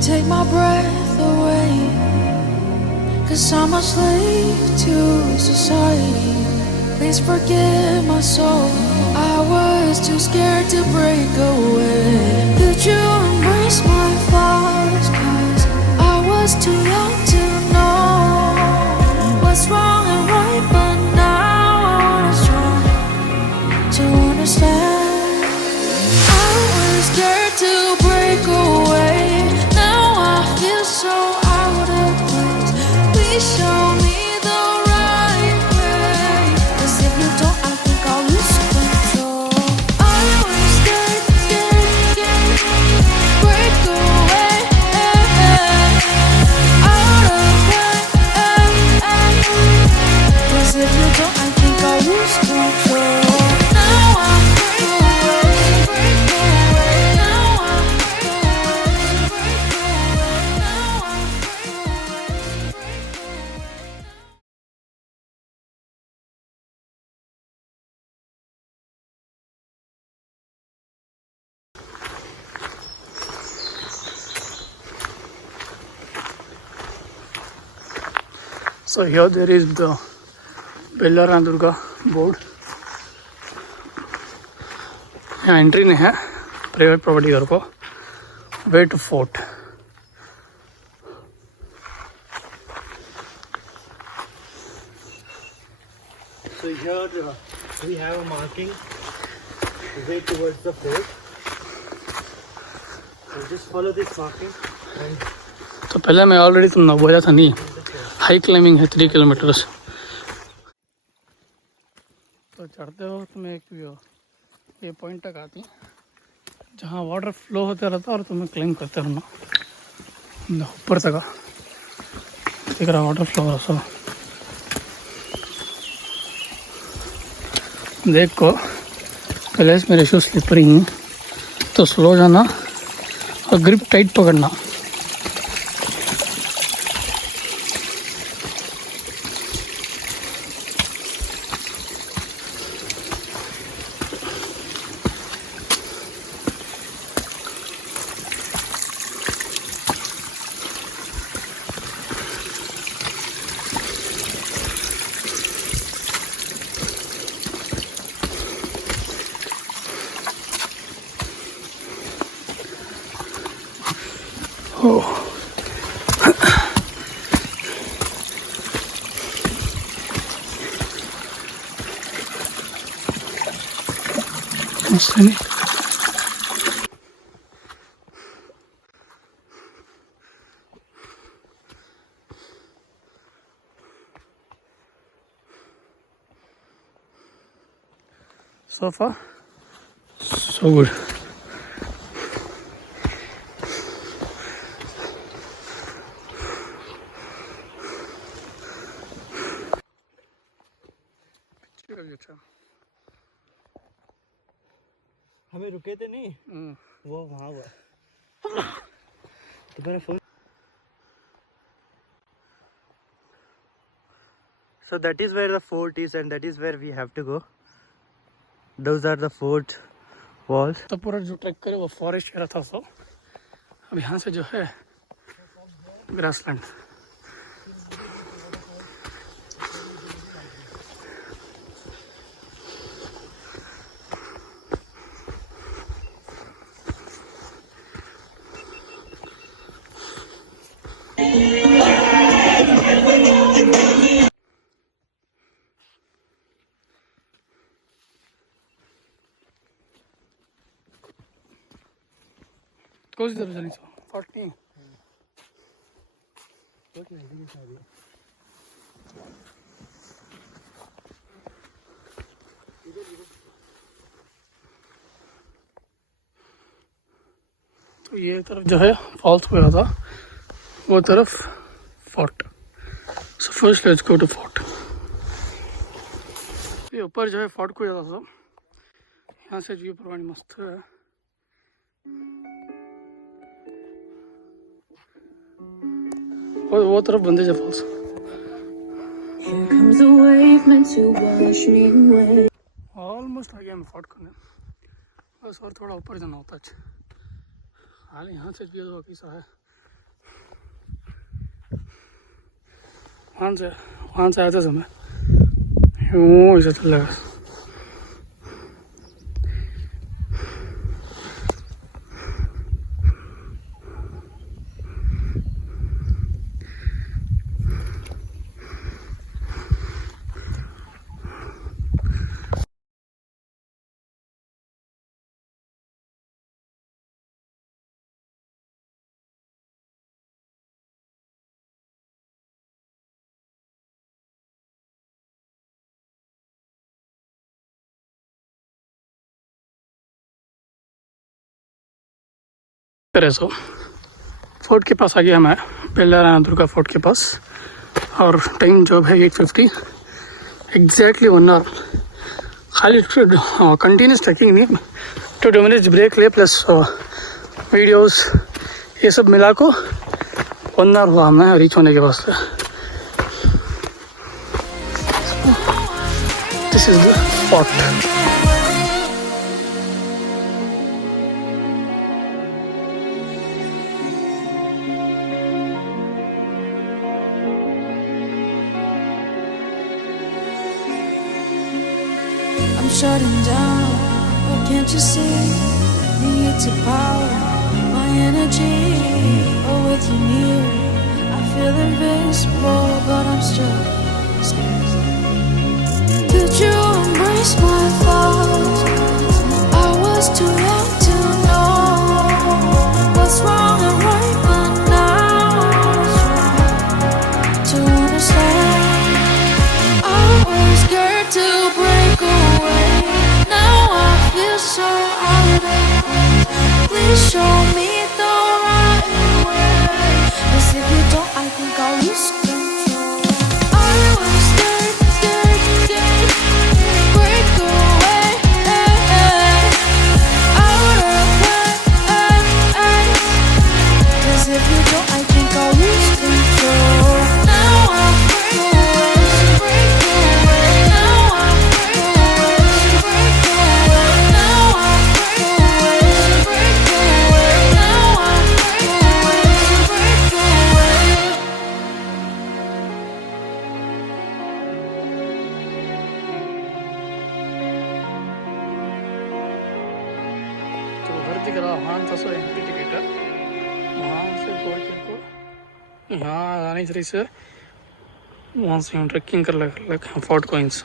take my breath away, 'cause I'm a slave to society. Please forgive my soul, I was too scared to break away. Could you embrace my flaws, 'cause I was too young to know what's wrong and right, but now I wanna try to understand. I was scared to break away, now I feel so out of place. Please show me the right way, 'cause if you don't, I think I'll lose control. I was scared, break away, out of place. 'Cause if you don't, I think I'll lose control. Now I'm break away, now I'm break away, now I'm So here there is the Ballalarayana Durga board. यहाँ entry नहीं है private property घर को. Way to fort. So here we have a marking way towards the fort. So just follow this marking and तो पहले मैं ऑलरेडी तुमने बोला था नहीं, हाई क्लाइंबिंग है 3 किलोमीटर्स. तो चढ़ते हो तुम्हें एक ये पॉइंट तक आती जहाँ वाटर फ्लो होता रहता और तुम्हें क्लाइंब करते रहना ऊपर तक. दिख रहा वाटर फ्लो रहा सब. देखो पहले मेरे शूज स्लिपरी हैं तो स्लो जाना और ग्रिप टाइट पकड़ना. So far, so good. हमें रुके थे नहीं वो वहाँ हुआ तुम्हारा phone. So that is where the fort is and that is where we have to go. Those are the fort walls. तो पूरा जो ट्रैक करे वो फॉरेस्ट एरिया था सब. अब यहाँ से जो है ग्रासलैंड. कौन सी तरफ जानी चाहिए? 40. तो ये तरफ जो है फॉल्स हुआ था, वो तरफ fort. So first let's go to fort. ये ऊपर जो है फोर्ट को जाता था. यहाँ से व्यू पुरानी मस्त है. वो तरफ बंदेज फॉल्स. ऑलमोस्ट आ गया मैं फोर्ट करने. बस और थोड़ा ऊपर जाना होता है. हाल यहाँ से भी बाकी सा है वहाँ से आते समय यूँ ऐसे चल रहा है। सो फोर्ट के पास आ गया मैं, बेल्लारायना दुर्गा फोर्ट के पास, और टाइम जो है 8:50, एग्जैक्टली 1 आवर। खाली कंटिन्यूस ट्रैकिंग नहीं, 2 मिनट्स ब्रेक ले प्लस वीडियोस ये सब मिला को 1 आवर हुआ हमें रीच होने के वास्ते। This is the spot. I'm shutting down, but can't you see? Need to power my energy. Oh, with you near, I feel invincible, but I'm still scared. Could you embrace my thoughts? I was too young to know what's wrong and right, but now it's wrong to understand. I was scared to break away. Now I feel so out of place. Please show me the right way. 'Cause if you don't, I think I'll lose control. I was scared, scared, scared. Break away, out of place. 'Cause if you don't, I think I'll lose control. Now I'm break away. Now I'm break away. Now I'm break away. Now I'm break away. तो घर दिख रहा वहाँ था so entry ticket है, वहाँ से को यहाँ आने चाहिए से वहाँ से हम ट्रैकिंग कर लग फोर्ट कोइंस।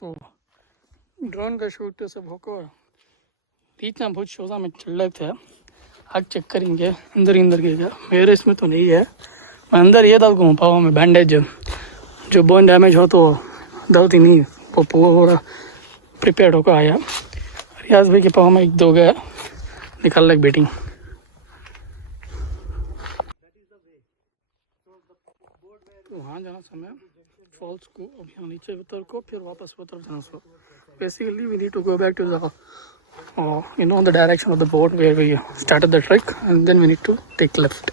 तो ड्रोन का शूट सब होको रीचना बहुत शोज़ा में चल रहे थे। आग चेक करेंगे अंदर के क्या, मेरे इसमें तो नहीं है। मैं अंदर ये दर्द घूम पाऊँ, मैं बैंडेज जो बोन डैमेज हो तो दर्द ही नहीं, वो पूरा प्रिपेयर्ड होकर आया। रियाज भाई के पाँव में 1-2 गया, निकाल लग बेटिंग। तो वहाँ जाना समय फॉल्स को, अब यहाँ नीचे उतर को फिर वापस उतर जाना। So basically we need to go back to the the direction of the boat where we started the trek, and then we need to take left.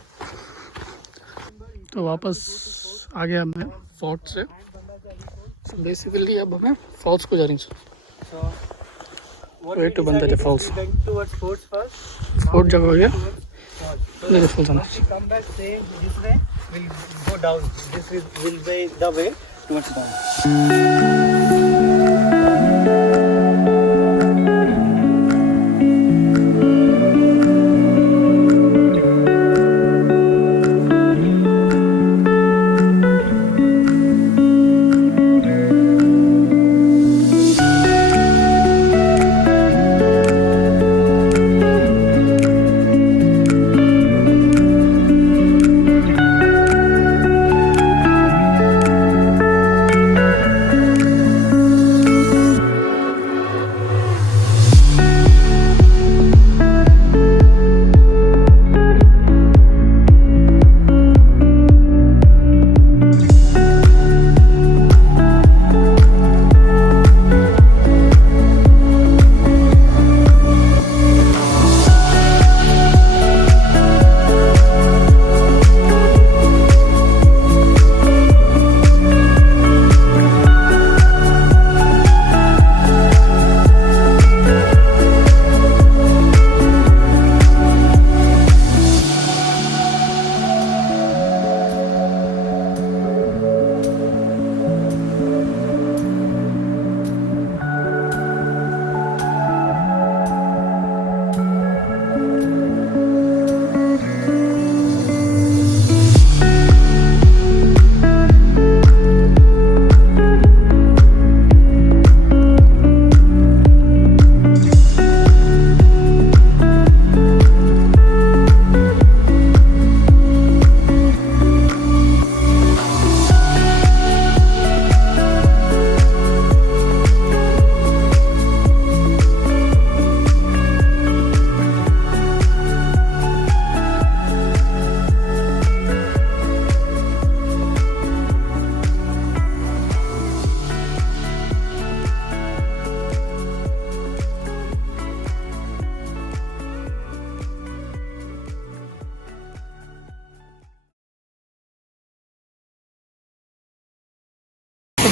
तो वापस आ गया मैं फोर्ट से। So basically अब हमें फॉल्स को जा रही हैं। Way to Bandaje Falls. Towards forts first. Fort जगह हो गया, Bandaje Falls जाना। Come back same this way. We'll go down. This will be the way towards down.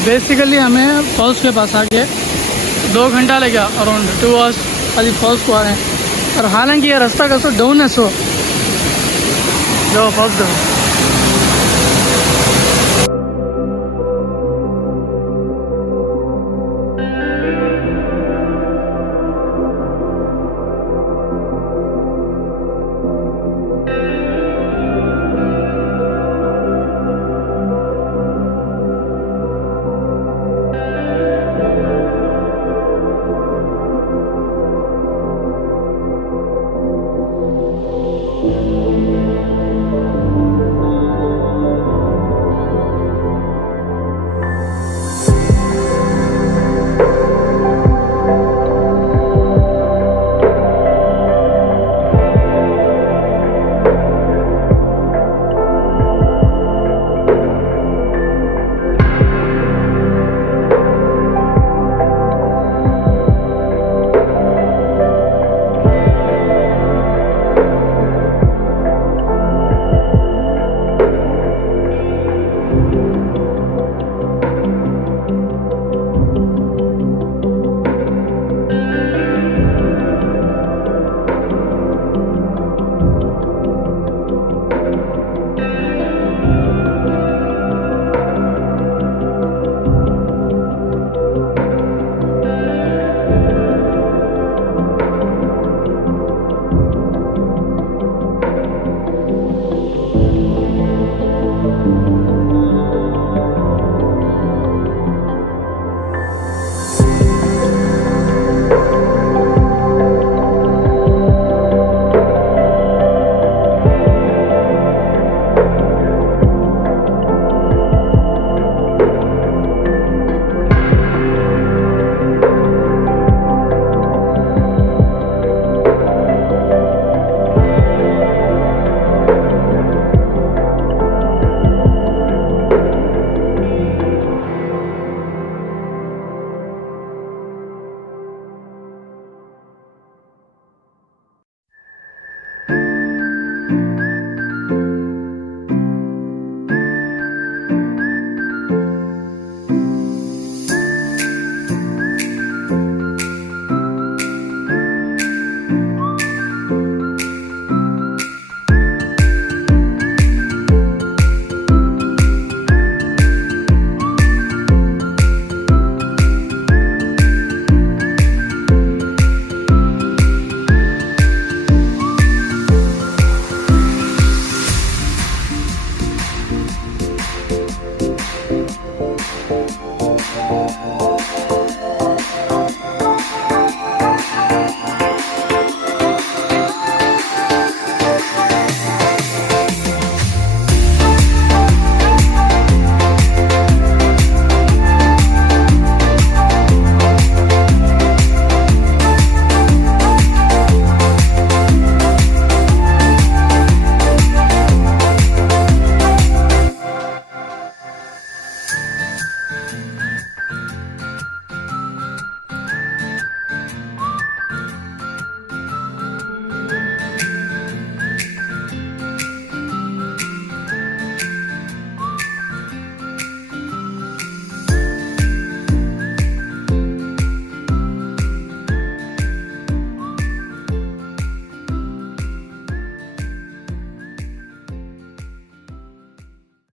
Basically हमें फॉल्स के पास आके 2 घंटा लगा, अराउंड 2 आवर्स अभी फॉल्स को आ रहे हैं। और हालांकि ये रास्ता का सो डाउन है, सो जो फॉल्स दो